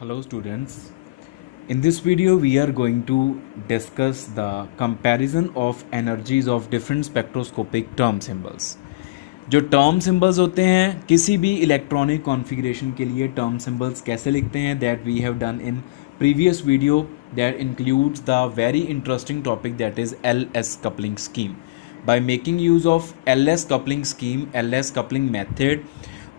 Hello students. In this video we are going to discuss the comparison of energies of different spectroscopic term symbols. जो term symbols होते हैं किसी भी electronic configuration के लिए term symbols कैसे लिखते हैं that we have done in previous video that includes the very interesting topic that is LS coupling scheme. By making use of LS coupling scheme, LS coupling method,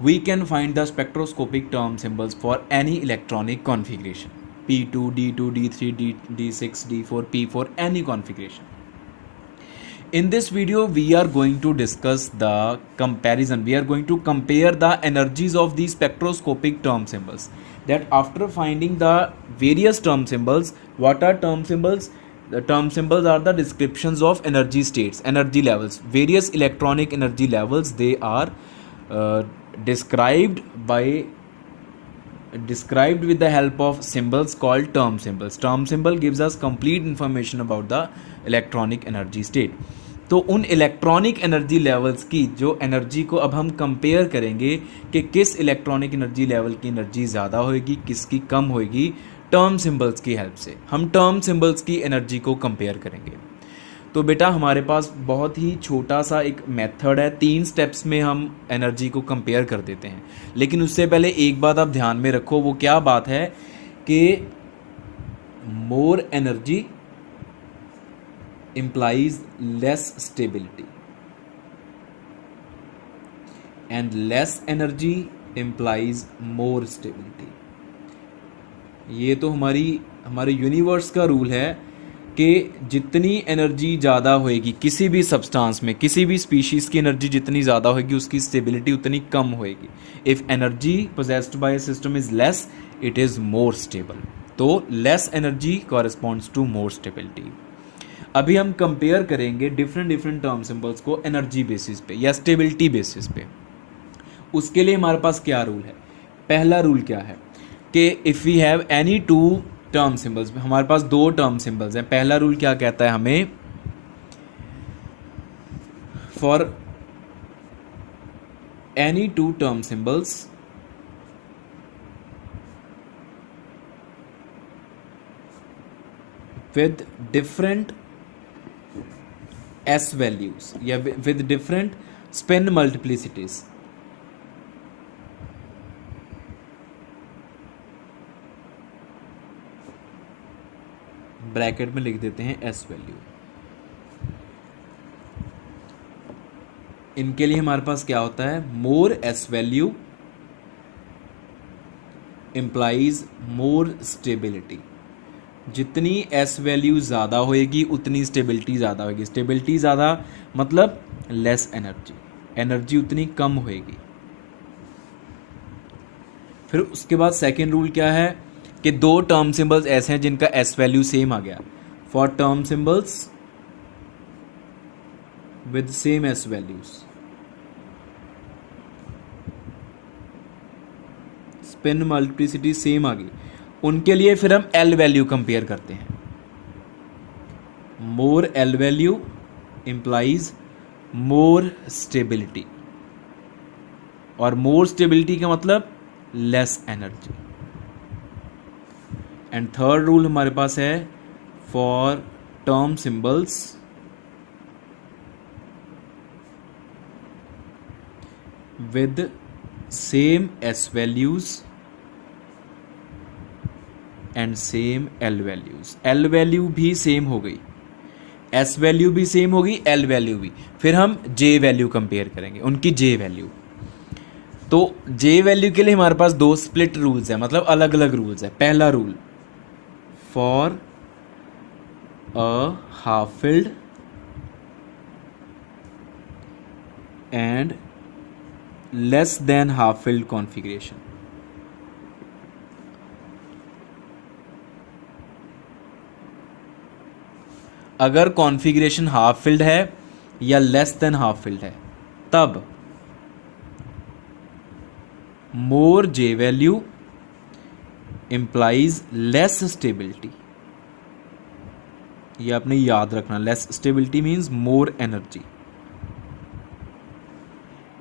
we can find the spectroscopic term symbols for any electronic configuration P2, D2, D3, D6, D4, P4, any configuration. In this video we are going to discuss the comparison. We are going to compare the energies of these spectroscopic term symbols. That after finding the various term symbols, what are term symbols? The term symbols are the descriptions of energy states, energy levels, various electronic energy levels. They are described with the help of symbols called term symbols. Term symbol gives us complete information about the electronic energy state. तो उन electronic energy levels की जो energy को अब हम compare करेंगे कि किस इलेक्ट्रॉनिक एनर्जी लेवल की एनर्जी ज़्यादा होएगी, किसकी कम होएगी, टर्म सिंबल्स की हेल्प से हम टर्म सिंबल्स की एनर्जी को कंपेयर करेंगे. तो बेटा हमारे पास बहुत ही छोटा सा एक मेथड है, 3 स्टेप्स में हम एनर्जी को कंपेयर कर देते हैं. लेकिन उससे पहले एक बात आप ध्यान में रखो, वो क्या बात है कि more energy implies less stability and less energy implies more stability. ये तो हमारे यूनिवर्स का रूल है कि जितनी एनर्जी ज़्यादा होएगी किसी भी सब्सटेंस में, किसी भी स्पीशीज़ की एनर्जी जितनी ज़्यादा होएगी उसकी स्टेबिलिटी उतनी कम होएगी. If energy possessed by a system is less, it is more stable. तो less energy corresponds to more stability. अभी हम कंपेयर करेंगे डिफरेंट टर्म सिंबल्स को एनर्जी बेसिस पे या स्टेबिलिटी बेसिस पे. उसके लिए हमारे पास क्या रूल है? पहला रूल क्या है कि if we have any 2 term symbols, हमारे पास 2 टर्म सिंबल्स हैं. पहला रूल क्या कहता है हमें? For any 2 term symbols with different S values या with different spin multiplicities, bracket में लिख देते हैं S वैल्यू. इनके लिए हमारे पास क्या होता है? मोर S value implies more stability. जितनी एस वैल्यू ज़्यादा होएगी उतनी स्टेबिलिटी ज़्यादा होएगी. स्टेबिलिटी ज़्यादा मतलब लेस एनर्जी, एनर्जी उतनी कम होएगी. फिर उसके बाद सेकेंड रूल क्या है कि 2 टर्म सिंबल्स ऐसे हैं जिनका एस वैल्यू सेम आ गया. For term symbols with same S values, spin multiplicity same आ गई, उनके लिए फिर हम एल वैल्यू कंपेयर करते हैं. More L value implies more stability, और मोर स्टेबिलिटी का मतलब less energy. And third rule हमारे पास है for term symbols with same S values and same L values. L value भी सेम हो गई, एस वैल्यू भी सेम होगी, एल वैल्यू भी. फिर हम जे वैल्यू कंपेयर करेंगे, उनकी जे वैल्यू. तो जे वैल्यू के लिए हमारे पास 2 स्प्लिट रूल्स हैं, मतलब अलग अलग रूल्स है. पहला rule for a half filled and less than half field configuration. अगर कॉन्फ़िगरेशन हाफ फिल्ड है या लेस देन हाफ फिल्ड है तब मोर J value implies less stability. ये आपने याद रखना, less stability means more energy.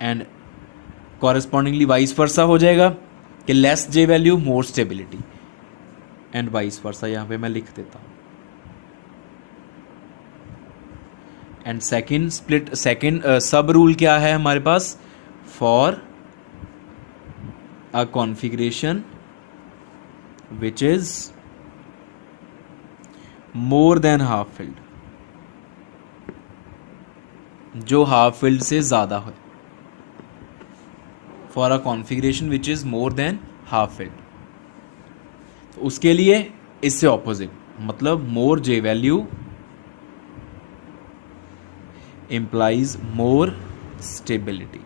And correspondingly vice versa हो जाएगा कि less J value more stability. And vice versa, यहाँ पे मैं लिख देता हूँ। एंड सेकंड सब रूल क्या है हमारे पास, for a configuration which is more than half filled, जो हाफ फिल्ड से ज़्यादा हो, for a configuration which is more than half filled. तो उसके लिए इससे ऑपोजिट, मतलब more J value implies more stability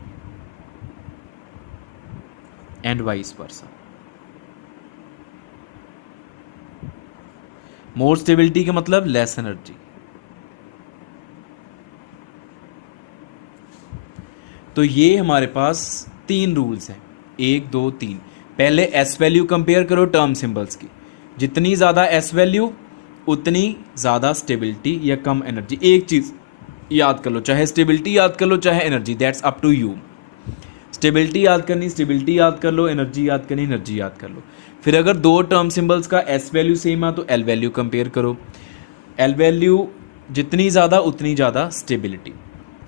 and vice versa. more stability का मतलब less energy। तो ये हमारे पास 3 रूल्स हैं, 1 2 3। पहले एस वैल्यू कंपेयर करो टर्म सिंबल्स की, जितनी ज़्यादा एस वैल्यू उतनी ज़्यादा स्टेबिलिटी या कम एनर्जी। एक चीज़ याद कर लो, चाहे स्टेबिलिटी याद कर लो चाहे energy, that's up to you. Stability याद करनी स्टेबिलिटी याद कर लो, एनर्जी याद करनी एनर्जी याद कर लो। फिर अगर दो टर्म सिंबल्स का एस वैल्यू सेम है तो एल वैल्यू कंपेयर करो, एल वैल्यू जितनी ज़्यादा उतनी ज़्यादा स्टेबिलिटी।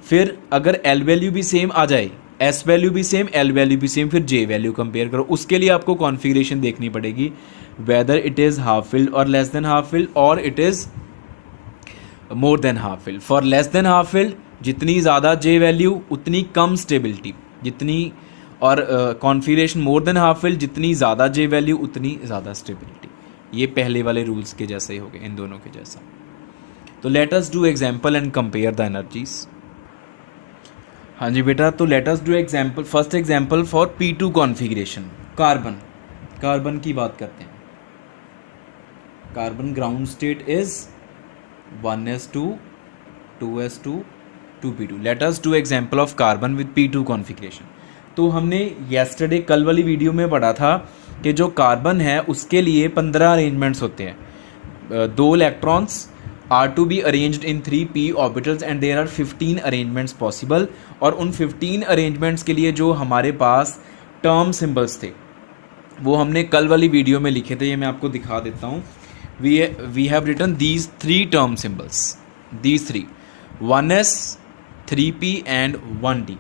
फिर अगर एल वैल्यू भी सेम आ जाए, एस वैल्यू भी सेम, एल वैल्यू भी सेम, फिर जे वैल्यू कंपेयर करो। उसके लिए आपको कॉन्फ़िगरेशन देखनी पड़ेगी, whether it is half filled और लेस देन हाफ फिल्ड, और it is more than half field. For less than half field जितनी ज़्यादा जे वैल्यू उतनी कम स्टेबिलिटी, जितनी, और कॉन्फ़िगरेशन मोर देन हाफ फिल्ड जितनी ज़्यादा जे वैल्यू उतनी ज़्यादा स्टेबिलिटी। ये पहले वाले रूल्स के जैसे ही हो गए, इन दोनों के जैसा। तो let us do example and compare the energies. हाँ जी बेटा, तो let us do example. First example for P2 configuration, carbon की बात करते हैं। Carbon ground state is 1s2 2s2 2p2। Let us do example of carbon with P2 configuration. तो हमने येस्टरडे कल वाली वीडियो में पढ़ा था कि जो कार्बन है उसके लिए 15 अरेंजमेंट्स होते हैं। 2 electrons are to be arranged in 3p orbitals and there are 15 arrangements possible. और उन 15 अरेंजमेंट्स के लिए जो हमारे पास टर्म सिंबल्स थे वो हमने कल वाली वीडियो में लिखे थे। ये मैं आपको दिखा देता हूँ। we have written these 3 term symbols, these 3, 1s 3p and 1d,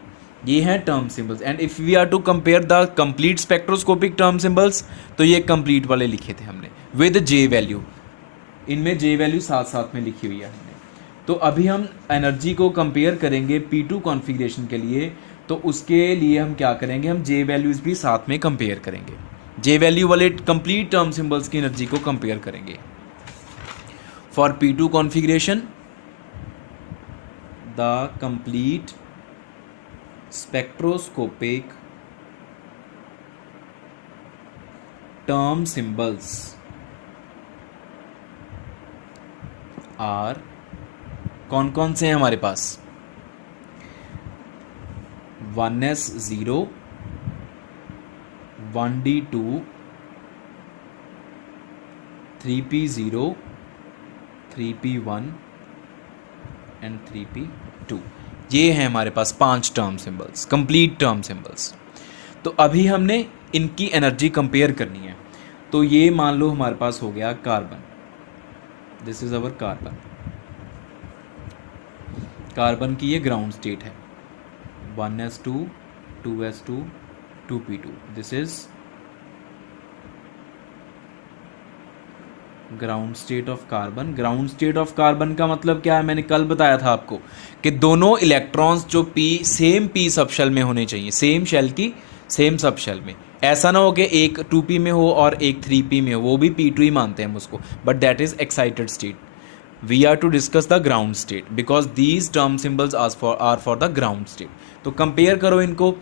ये हैं term symbols. And if we are to compare the complete spectroscopic term symbols तो ये कंप्लीट वाले लिखे थे हमने विद जे वैल्यू, इनमें जे वैल्यू साथ साथ में लिखी हुई है हमने। तो अभी हम एनर्जी को कंपेयर करेंगे P2 कॉन्फ़िगरेशन के लिए, तो उसके लिए हम क्या करेंगे, हम जे वैल्यूज़ भी साथ में कंपेयर करेंगे, जे वैल्यू वाले कंप्लीट टर्म सिंबल्स की एनर्जी को कंपेयर करेंगे। For P2 configuration the complete spectroscopic term symbols are, कौन कौन से हैं हमारे पास, 1s0 1d2 3p0 3p1 and 3p2। ये हैं हमारे पास 5 term symbols, complete term symbols. तो अभी हमने इनकी एनर्जी कंपेयर करनी है। तो ये मान लो हमारे पास हो गया carbon, this is our carbon. Carbon की ये ग्राउंड स्टेट है, 1s2 2s2 2p2, this is ground state of carbon. Ground state of carbon का मतलब क्या है, मैंने कल बताया था आपको कि दोनों इलेक्ट्रॉन्स जो सेम p सब शेल में होने चाहिए, सेम शेल की सेम सब शेल में। ऐसा ना हो कि एक 2p में हो और एक 3p में हो, वो भी P2 ही मानते हैं हम उसको, but that is excited state. We are to discuss the ground state because these term symbols are for the ground state. तो कंपेयर करो इनको।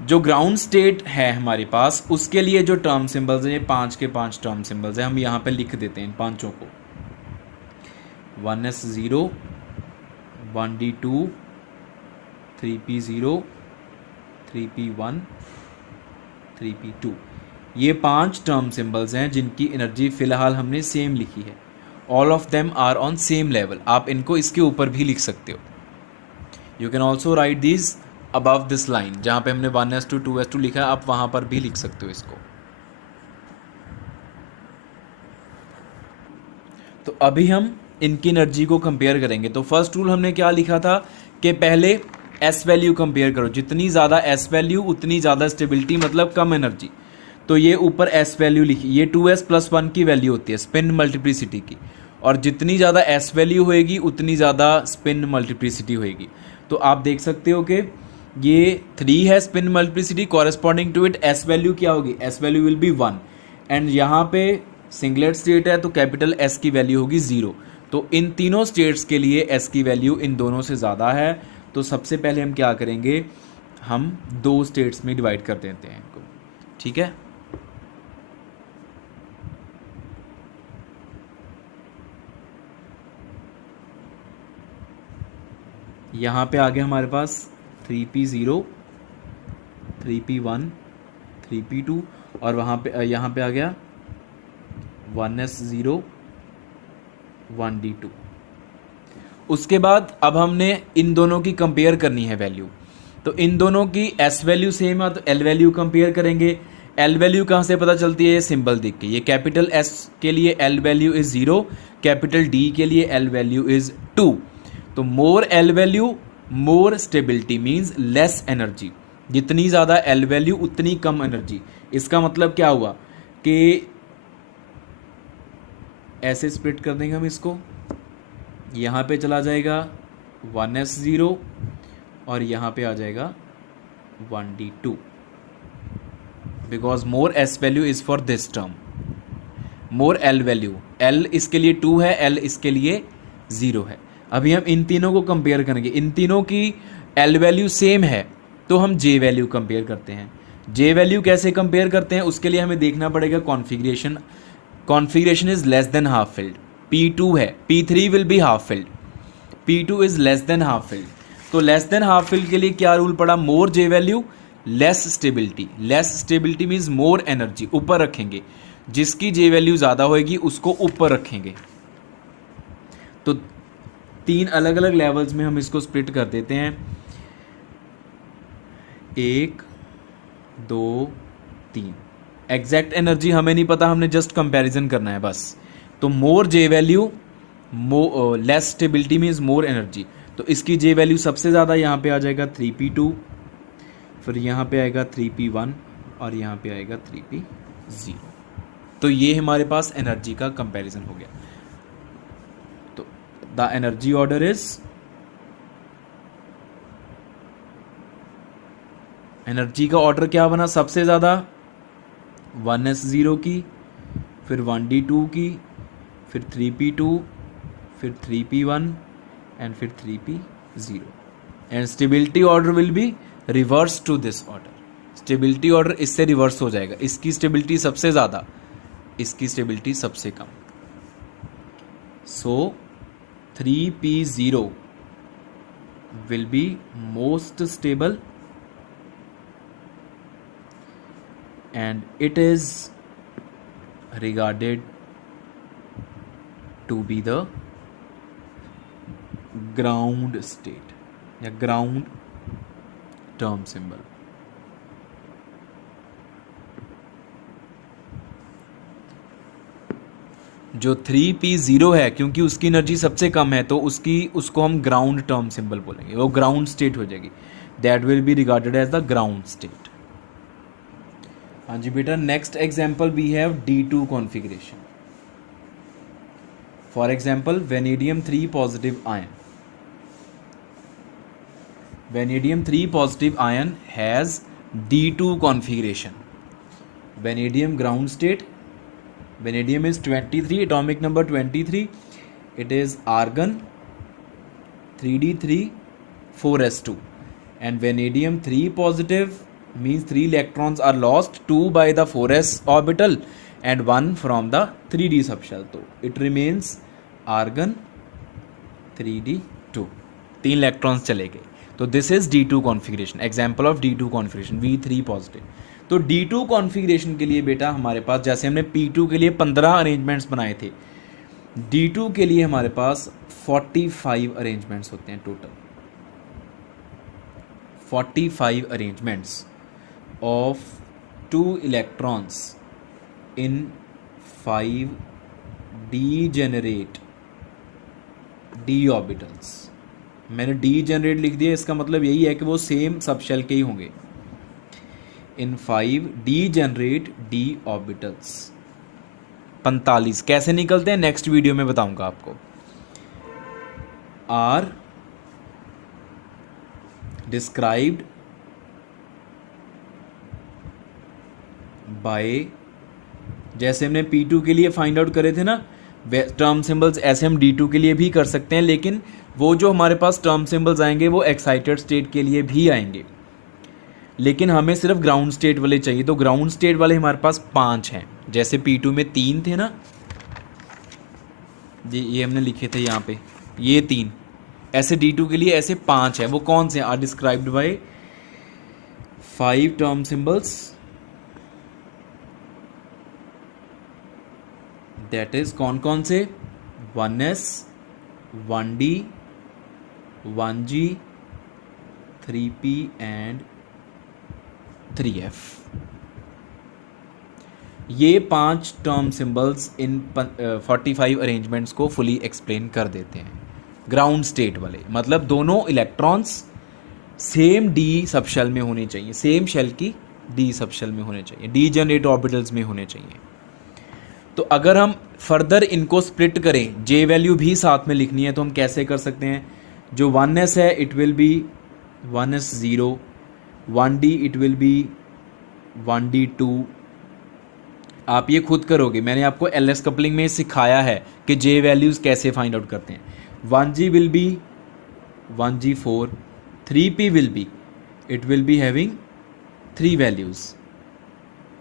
जो ग्राउंड स्टेट है हमारे पास उसके लिए जो टर्म सिंबल्स हैं, ये 5 के 5 टर्म सिंबल्स हैं, हम यहाँ पे लिख देते हैं इन पांचों को। 1s0 1d2 3p0 3p1 3p2, ये 5 टर्म सिंबल्स हैं जिनकी एनर्जी फ़िलहाल हमने सेम लिखी है। All of them are on same level. आप इनको इसके ऊपर भी लिख सकते हो। You can also write this above this line, जहाँ पे हमने 1s2 2s2 लिखा है आप वहाँ पर भी लिख सकते हो इसको। तो अभी हम इनकी एनर्जी को कंपेयर करेंगे। तो फर्स्ट रूल हमने क्या लिखा था कि पहले एस वैल्यू कंपेयर करो, जितनी ज़्यादा एस वैल्यू उतनी ज़्यादा स्टेबिलिटी, मतलब कम एनर्जी। तो ये ऊपर एस वैल्यू लिखी, ये 2s+1 की वैल्यू होती है स्पिन मल्टीप्लिसिटी की, और जितनी ज़्यादा एस वैल्यू होएगी उतनी ज़्यादा स्पिन मल्टीप्लिसिटी होएगी। तो आप देख सकते हो कि ये 3 है spin multiplicity, corresponding to it S value क्या होगी, S value will be 1, and यहाँ पे सिंगलेट स्टेट है तो कैपिटल एस की वैल्यू होगी 0। तो इन तीनों स्टेट्स के लिए एस की वैल्यू इन दोनों से ज़्यादा है। तो सबसे पहले हम क्या करेंगे, हम 2 स्टेट्स में डिवाइड कर देते हैं इनको, ठीक है। यहाँ पे आ गया हमारे पास 3p0, 3p1, 3p2, और वहाँ पे यहाँ पे आ गया 1s0, 1d2। उसके बाद अब हमने इन दोनों की कंपेयर करनी है वैल्यू। तो इन दोनों की एस वैल्यू सेम है तो एल वैल्यू कंपेयर करेंगे। एल वैल्यू कहाँ से पता चलती है, ये सिंबल देख के। ये कैपिटल एस के लिए L value is 0, capital D के लिए एल वैल्यू इज 2। तो more L value more stability means less energy, जितनी ज़्यादा एल वैल्यू उतनी कम एनर्जी। इसका मतलब क्या हुआ कि ऐसे स्प्लिट कर देंगे हम इसको, यहाँ पे चला जाएगा 1s0 और यहाँ पे आ जाएगा 1d2, because more S value is for this term, more L value, L इसके लिए 2 है, एल इसके लिए 0 है। अभी हम इन तीनों को कंपेयर करेंगे, इन तीनों की एल वैल्यू सेम है तो हम जे वैल्यू कंपेयर करते हैं। जे वैल्यू कैसे कंपेयर करते हैं, उसके लिए हमें देखना पड़ेगा configuration. Configuration is less than half filled, P2 है, P3 will be half filled, P2 is less than half filled. तो लेस देन हाफ फिल्ड के लिए क्या रूल पड़ा, more J value less stability. Less stability means more energy, ऊपर रखेंगे, जिसकी जे value ज़्यादा होएगी उसको ऊपर रखेंगे। तो 3 अलग अलग लेवल्स में हम इसको स्प्लिट कर देते हैं, 1 2 3। एग्जैक्ट एनर्जी हमें नहीं पता, हमने जस्ट कंपैरिजन करना है बस। तो more J value less stability means more energy. तो इसकी जे वैल्यू सबसे ज़्यादा यहाँ पे आ जाएगा 3p2, फिर यहाँ पे आएगा 3p1 और यहाँ पे आएगा 3p0। तो ये हमारे पास एनर्जी का कंपैरिजन हो गया। तो the energy order is, energy का ऑर्डर क्या बना, सबसे ज़्यादा 1s0 की, फिर 1d2 की, फिर 3p2, फिर 3p1 एंड फिर 3p0। And stability order will be reverse to this order. Stability order इससे रिवर्स हो जाएगा, इसकी स्टेबिलिटी सबसे ज़्यादा, इसकी स्टेबिलिटी सबसे कम। So 3p0 will be most stable and it is regarded to be the ground state या ground term symbol। जो 3p0 है, क्योंकि उसकी एनर्जी सबसे कम है तो उसको हम ग्राउंड टर्म सिंबल बोलेंगे, वो ग्राउंड स्टेट हो जाएगी, that will be regarded as the ground state. हाँ जी बेटा, next example we have D2 configuration. For example vanadium 3 positive ion, vanadium 3 positive ion has D2 configuration. Vanadium ground state, vanadium is 23, atomic number 23, it is argon 3d3 4s2, and vanadium 3 positive means 3 electrons are lost, 2 by the 4s orbital and 1 from the 3d subshell, तो it remains argon 3d2, 3 electrons चले गए। तो this is D2 configuration, example of D2 configuration, V3 positive. तो D2 configuration के लिए बेटा हमारे पास, जैसे हमने P2 के लिए 15 अरेंजमेंट्स बनाए थे, D2 के लिए हमारे पास 45 अरेंजमेंट्स होते हैं total, 45 arrangements of 2 electrons in 5 degenerate D orbitals. मैंने डीजेनरेट लिख दिया, इसका मतलब यही है कि वो सेम सब शेल के ही होंगे। इन 5 डीजेनरेट डी ऑर्बिटल्स। 45 कैसे निकलते हैं नेक्स्ट वीडियो में बताऊंगा आपको। आर डिस्क्राइब्ड बाय, जैसे हमने P2 के लिए फाइंड आउट करे थे ना टर्म सिंबल्स, ऐसे हम D2 के लिए भी कर सकते हैं, लेकिन वो जो हमारे पास टर्म सिंबल्स आएंगे वो एक्साइटेड स्टेट के लिए भी आएंगे, लेकिन हमें सिर्फ ग्राउंड स्टेट वाले चाहिए। तो ग्राउंड स्टेट वाले हमारे पास 5 हैं, जैसे P2 में 3 थे ना जी, ये हमने लिखे थे यहाँ पे, ये 3, ऐसे D2 के लिए ऐसे 5 हैं। वो कौन से? Are described by 5 term symbols, that is कौन कौन से? 1s 1d 1g 3p and 3f। ये 5 टर्म सिंबल्स इन 45 अरेंजमेंट्स को फुली एक्सप्लेन कर देते हैं। ग्राउंड स्टेट वाले मतलब दोनों electrons same D subshell में होने चाहिए, सेम शेल की डी सब शेल में होने चाहिए, डीजेनरेट ऑर्बिटल्स में होने चाहिए। तो अगर हम फर्दर इनको स्प्लिट करें, जे वैल्यू भी साथ में लिखनी है, तो हम कैसे कर सकते हैं? जो 1s है it will be 1s0, 1d it will be 1d2। आप ये खुद करोगे, मैंने आपको LS कपलिंग में सिखाया है कि जे वैल्यूज़ कैसे फाइंड आउट करते हैं। 1g will be 1g4, 3p will be, it will be having 3 values,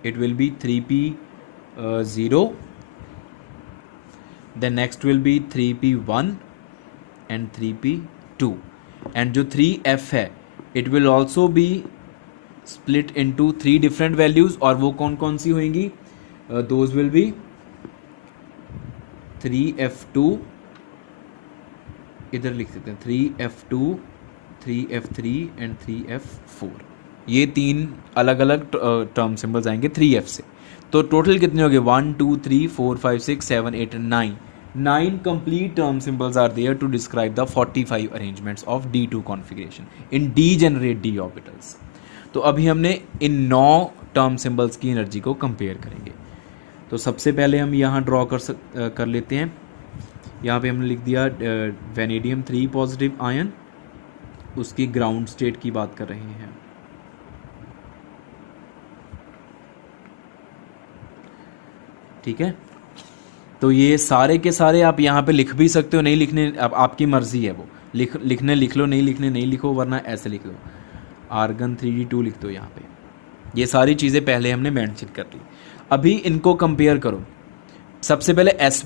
it will be 3p0, then next will be 3p1 and 3p2, and जो 3f है it will also be split into 3 different values, और वो कौन कौन सी होंगी? those will be 3f2, इधर लिख सकते हैं 3f2, 3f3 एंड 3f4। ये 3 अलग अलग टर्म सिंबल्स आएंगे 3f से। तो टोटल कितने हो गए? 1 2 3 4 5 6 7 8 9 complete term symbols are there to describe the 45 arrangements of D2 configuration in degenerate d orbitals। तो अभी हमने इन 9 टर्म सिंबल्स की एनर्जी को कंपेयर करेंगे। तो सबसे पहले हम यहाँ ड्रॉ कर लेते हैं। यहाँ पे हमने लिख दिया वेनेडियम 3 पॉजिटिव आयन, उसकी ग्राउंड स्टेट की बात कर रहे हैं। ठीक है, तो ये सारे के सारे आप यहाँ पे लिख भी सकते हो, नहीं लिखने अब आपकी मर्जी है, वो लिखने लिख लो, नहीं लिखने नहीं लिखो, वरना ऐसे लिख लो आर्गन 3d2 लिख दो यहाँ पे। ये सारी चीज़ें पहले हमने मेंशन कर ली। अभी इनको कंपेयर करो। सबसे पहले एस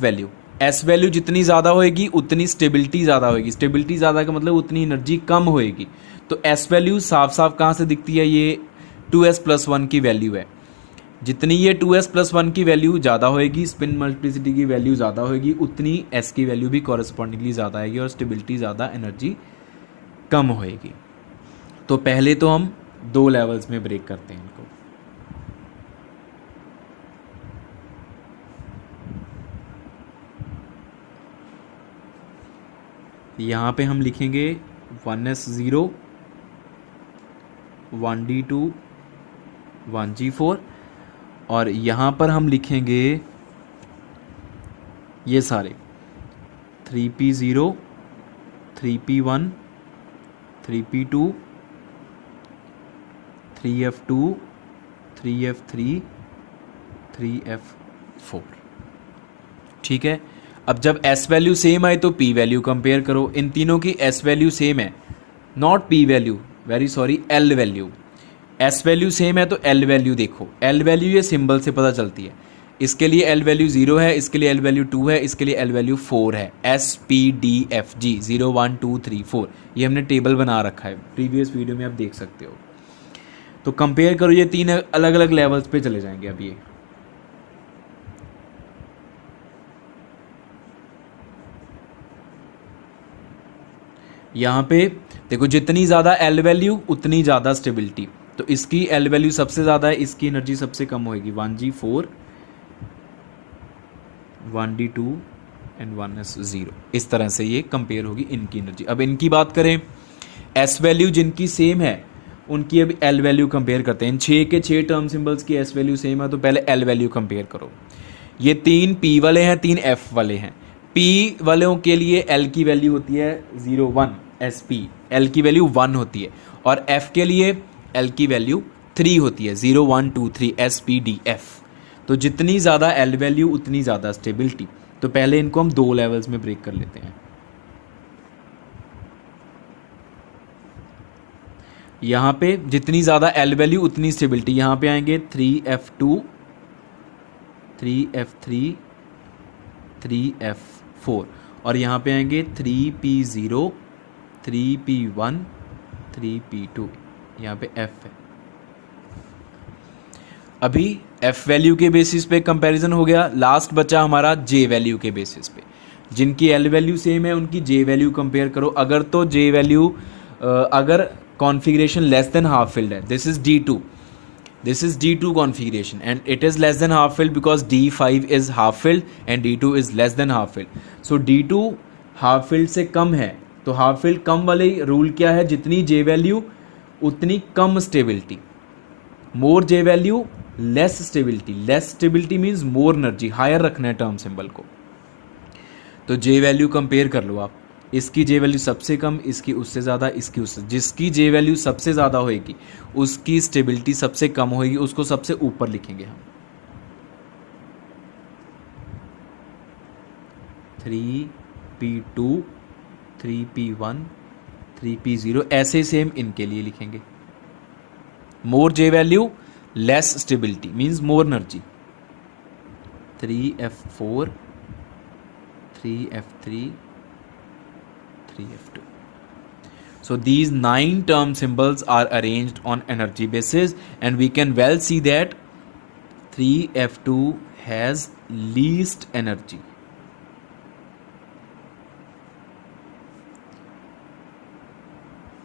वैल्यू जितनी ज़्यादा होएगी उतनी स्टेबिलिटी ज़्यादा होएगी, स्टेबिलिटी ज़्यादा का मतलब उतनी एनर्जी कम होएगी। तो एस वैल्यू साफ साफ कहाँ से दिखती है? ये 2s+1 की वैल्यू है। जितनी ये 2s+1 की वैल्यू ज़्यादा होएगी, स्पिन मल्टीप्लिसिटी की वैल्यू ज़्यादा होएगी, उतनी s की वैल्यू भी कॉरस्पॉन्डिंगली ज़्यादा आएगी और स्टेबिलिटी ज़्यादा, एनर्जी कम होएगी। तो पहले तो हम 2 लेवल्स में ब्रेक करते हैं इनको। यहाँ पे हम लिखेंगे 1s0, 1d2, 1g4, और यहाँ पर हम लिखेंगे ये सारे 3p0, 3p1, 3p2, 3f2, 3f3, 3f4। ठीक है, अब जब s वैल्यू सेम आए तो p वैल्यू कंपेयर करो। इन तीनों की s वैल्यू सेम है, not p value, very sorry, l value. s value same है तो l वैल्यू देखो, l वैल्यू ये सिंबल से पता चलती है। इसके लिए l वैल्यू 0 है, इसके लिए l वैल्यू 2 है, इसके लिए l वैल्यू 4 है। s p d f g 0 1 2 3 4, ये हमने टेबल बना रखा है, प्रीवियस वीडियो में आप देख सकते हो। तो कंपेयर करो, ये 3 अलग अलग लेवल्स पे चले जाएंगे। अब ये यहाँ पे देखो, जितनी ज़्यादा l वैल्यू उतनी ज़्यादा स्टेबिलिटी। तो इसकी l वैल्यू सबसे ज़्यादा है, इसकी एनर्जी सबसे कम होएगी, 1g4, 1d2 एंड 1s0। इस तरह से ये कंपेयर होगी इनकी एनर्जी। अब इनकी बात करें, एस वैल्यू जिनकी सेम है उनकी अब एल वैल्यू कंपेयर करते हैं। इन 6 के 6 टर्म सिंबल्स की एस वैल्यू सेम है तो पहले एल वैल्यू कंपेयर करो। ये 3 पी वाले हैं, 3 एफ वाले हैं। पी वालों के लिए एल की वैल्यू होती है 0 1 एस पी, एल की वैल्यू 1 होती है, और एफ के लिए एल की वैल्यू 3 होती है 0 1 2 3 एस पी डी एफ। तो जितनी ज़्यादा एल वैल्यू उतनी ज़्यादा स्टेबिलिटी। तो पहले इनको हम 2 लेवल्स में ब्रेक कर लेते हैं। यहाँ पे जितनी ज़्यादा एल वैल्यू उतनी स्टेबिलिटी। यहाँ पे आएंगे 3f2 3f3 3f4, और यहाँ पे आएंगे 3p0 3p1 3p2। यहाँ पे f है। अभी f वैल्यू के बेसिस पे कंपैरिजन हो गया। लास्ट बचा हमारा j वैल्यू के बेसिस पे। जिनकी l वैल्यू सेम है उनकी j वैल्यू कंपेयर करो। अगर तो j वैल्यू अगर configuration less than half filled है, this is D2 configuration and it is less than half filled because D5 is half filled and D2 is less than half filled. So D2 half filled से कम है, तो half filled कम वाले rule क्या है, जितनी J value उतनी कम stability. More J value less stability, less stability means more energy, higher रखना है टर्म सिंबल को। तो J वैल्यू कंपेयर कर लो आप, इसकी J वैल्यू सबसे कम, इसकी उससे ज़्यादा, इसकी उससे। जिसकी J वैल्यू सबसे ज़्यादा होएगी उसकी स्टेबिलिटी सबसे कम होएगी, उसको सबसे ऊपर लिखेंगे हम। 3p2 3p1 3p0 ऐसे सेम इनके लिए लिखेंगे। मोर J value less stability means more energy. 3f4 3f3 3f2. So these 9 term symbols are arranged on energy basis, and we can well see that 3f2 has least energy.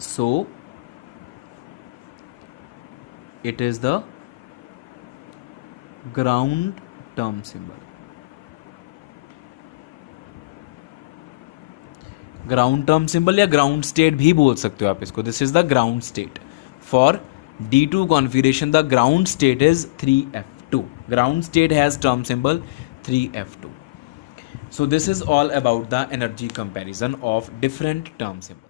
So it is the ground term symbol. Ground term symbol या ground state भी बोल सकते हो आप इसको। This is the ground state for D2 configuration. The ground state is 3f2। Ground state has term symbol 3f2. So this is all about the energy comparison of different term symbols.